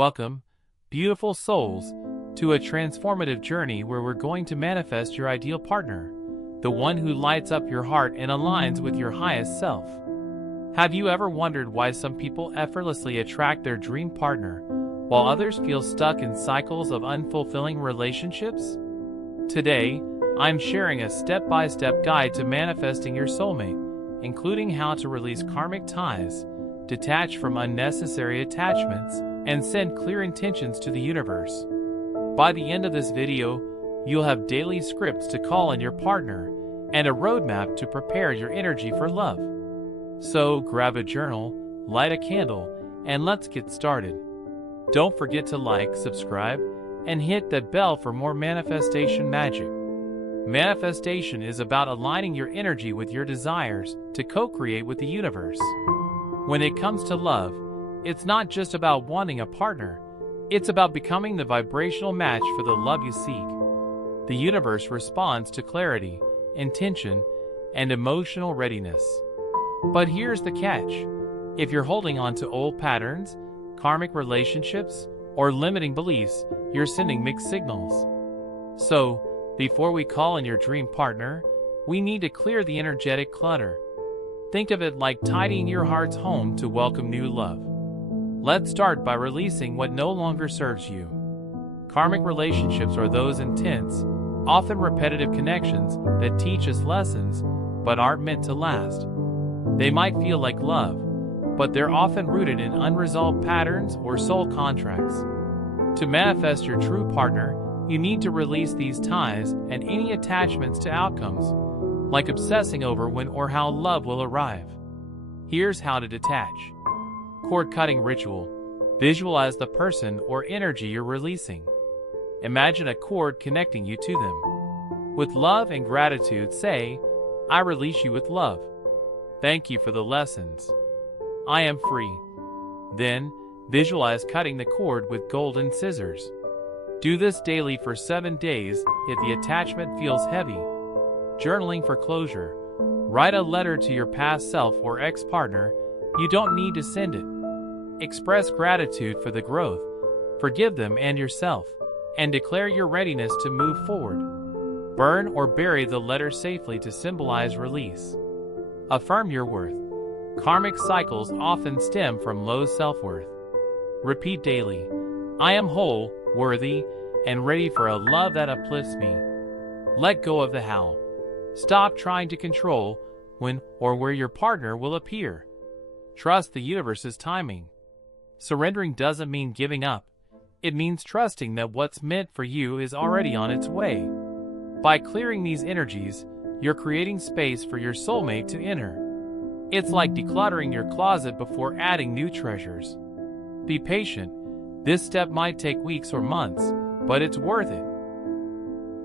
Welcome, beautiful souls, to a transformative journey where we're going to manifest your ideal partner, the one who lights up your heart and aligns with your highest self. Have you ever wondered why some people effortlessly attract their dream partner, while others feel stuck in cycles of unfulfilling relationships? Today, I'm sharing a step-by-step guide to manifesting your soulmate, including how to release karmic ties, detach from unnecessary attachments, and send clear intentions to the universe. By the end of this video, you'll have daily scripts to call in your partner and a roadmap to prepare your energy for love. So grab a journal, light a candle, and let's get started. Don't forget to like, subscribe, and hit that bell for more manifestation magic. Manifestation is about aligning your energy with your desires to co-create with the universe. When it comes to love, it's not just about wanting a partner, it's about becoming the vibrational match for the love you seek. The universe responds to clarity, intention, and emotional readiness. But here's the catch. If you're holding on to old patterns, karmic relationships, or limiting beliefs, you're sending mixed signals. So, before we call in your dream partner, we need to clear the energetic clutter. Think of it like tidying your heart's home to welcome new love. Let's start by releasing what no longer serves you. Karmic relationships are those intense, often repetitive connections that teach us lessons but aren't meant to last. They might feel like love, but they're often rooted in unresolved patterns or soul contracts. To manifest your true partner, you need to release these ties and any attachments to outcomes, like obsessing over when or how love will arrive. Here's how to detach. Cord cutting ritual. Visualize the person or energy you're releasing. Imagine a cord connecting you to them. With love and gratitude, say, "I release you with love. Thank you for the lessons. I am free." Then, visualize cutting the cord with golden scissors. Do this daily for 7 days if the attachment feels heavy. Journaling for closure. Write a letter to your past self or ex-partner. You don't need to send it. Express gratitude for the growth. Forgive them and yourself, and declare your readiness to move forward. Burn or bury the letter safely to symbolize release. Affirm your worth. Karmic cycles often stem from low self-worth. Repeat daily, "I am whole, worthy, and ready for a love that uplifts me." Let go of the how. Stop trying to control when or where your partner will appear. Trust the universe's timing. Surrendering doesn't mean giving up. It means trusting that what's meant for you is already on its way. By clearing these energies, you're creating space for your soulmate to enter. It's like decluttering your closet before adding new treasures. Be patient. This step might take weeks or months, but it's worth it.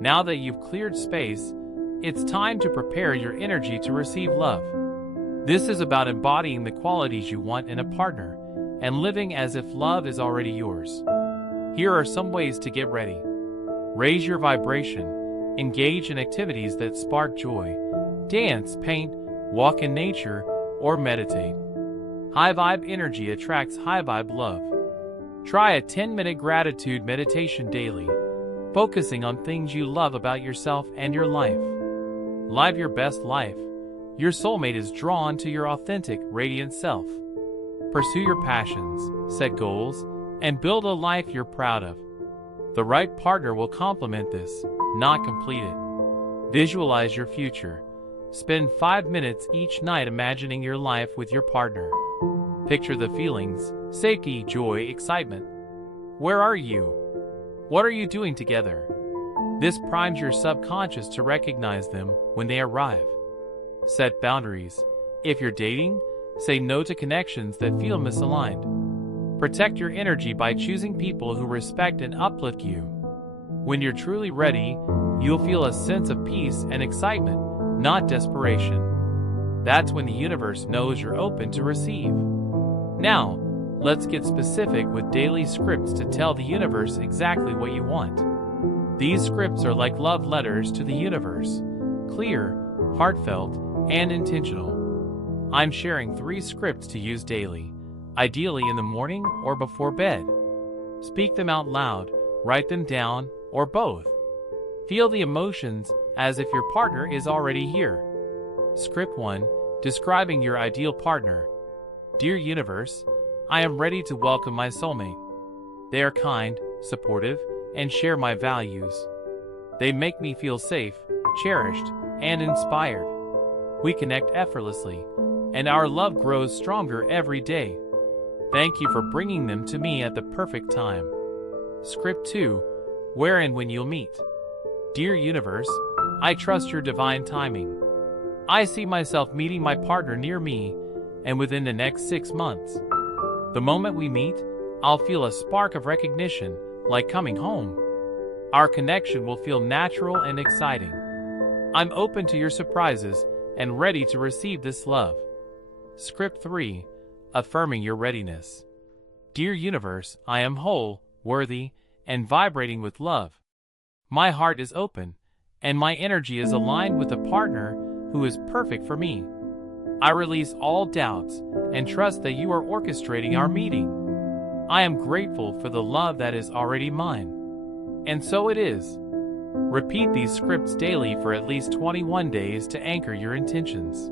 Now that you've cleared space, it's time to prepare your energy to receive love. This is about embodying the qualities you want in a partner and living as if love is already yours. Here are some ways to get ready. Raise your vibration. Engage in activities that spark joy. Dance, paint, walk in nature, or meditate. High vibe energy attracts high vibe love. Try a 10-minute gratitude meditation daily, focusing on things you love about yourself and your life. Live your best life. Your soulmate is drawn to your authentic, radiant self. Pursue your passions, set goals, and build a life you're proud of. The right partner will complement this, not complete it. Visualize your future. Spend 5 minutes each night imagining your life with your partner. Picture the feelings: safety, joy, excitement. Where are you? What are you doing together? This primes your subconscious to recognize them when they arrive. Set boundaries. If you're dating, say no to connections that feel misaligned. Protect your energy by choosing people who respect and uplift you. When you're truly ready, you'll feel a sense of peace and excitement, not desperation. That's when the universe knows you're open to receive. Now, let's get specific with daily scripts to tell the universe exactly what you want. These scripts are like love letters to the universe, clear, heartfelt, and intentional. I'm sharing 3 scripts to use daily, ideally in the morning or before bed. Speak them out loud, write them down, or both. Feel the emotions as if your partner is already here. Script 1. Describing your ideal partner. Dear Universe, I am ready to welcome my soulmate. They are kind, supportive, and share my values. They make me feel safe, cherished, and inspired. We connect effortlessly, and our love grows stronger every day. Thank you for bringing them to me at the perfect time. Script 2. Where and when you'll meet. Dear Universe, I trust your divine timing. I see myself meeting my partner near me, and within the next 6 months. The moment we meet, I'll feel a spark of recognition, like coming home. Our connection will feel natural and exciting. I'm open to your surprises and ready to receive this love. Script 3. Affirming your readiness. Dear Universe, I am whole, worthy, and vibrating with love. My heart is open, and my energy is aligned with a partner who is perfect for me. I release all doubts and trust that you are orchestrating our meeting. I am grateful for the love that is already mine. And so it is. Repeat these scripts daily for at least 21 days to anchor your intentions.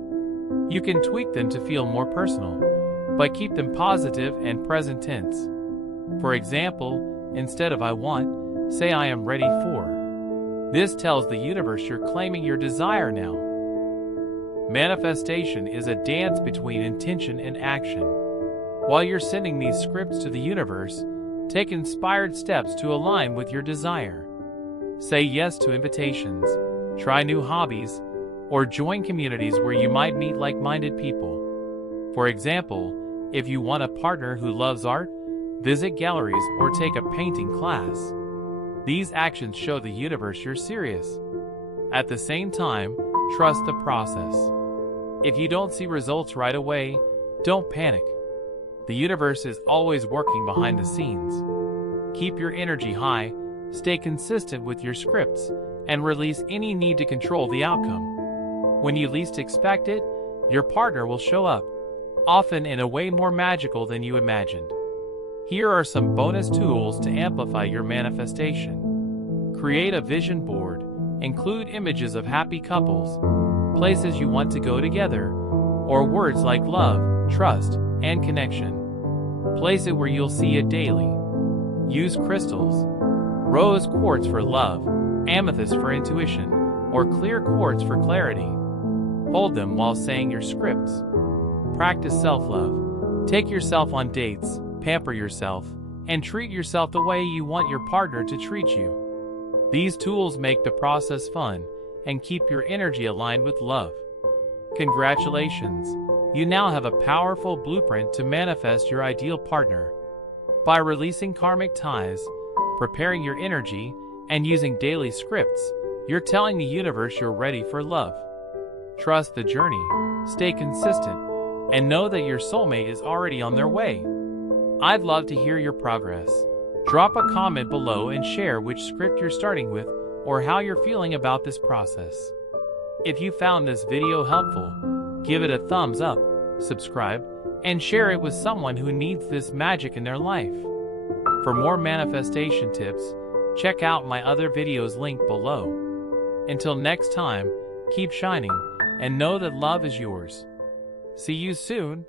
You can tweak them to feel more personal, but keep them positive and present tense. For example, instead of I want, say I am ready for. This tells the universe you're claiming your desire now. Manifestation is a dance between intention and action. While you're sending these scripts to the universe, take inspired steps to align with your desire. Say yes to invitations, try new hobbies, or join communities where you might meet like-minded people. For example, if you want a partner who loves art, visit galleries or take a painting class. These actions show the universe you're serious. At the same time, trust the process. If you don't see results right away, don't panic. The universe is always working behind the scenes. Keep your energy high, stay consistent with your scripts, and release any need to control the outcome. When you least expect it, your partner will show up, often in a way more magical than you imagined. Here are some bonus tools to amplify your manifestation. Create a vision board. Include images of happy couples, places you want to go together, or words like love, trust, and connection. Place it where you'll see it daily. Use crystals. Rose quartz for love, amethyst for intuition, or clear quartz for clarity. Hold them while saying your scripts. Practice self-love. Take yourself on dates, pamper yourself, and treat yourself the way you want your partner to treat you. These tools make the process fun and keep your energy aligned with love. Congratulations! You now have a powerful blueprint to manifest your ideal partner. By releasing karmic ties, preparing your energy, and using daily scripts, you're telling the universe you're ready for love. Trust the journey, stay consistent, and know that your soulmate is already on their way. I'd love to hear your progress. Drop a comment below and share which script you're starting with or how you're feeling about this process. If you found this video helpful, give it a thumbs up, subscribe, and share it with someone who needs this magic in their life. For more manifestation tips, check out my other videos linked below. Until next time, keep shining and know that love is yours. See you soon.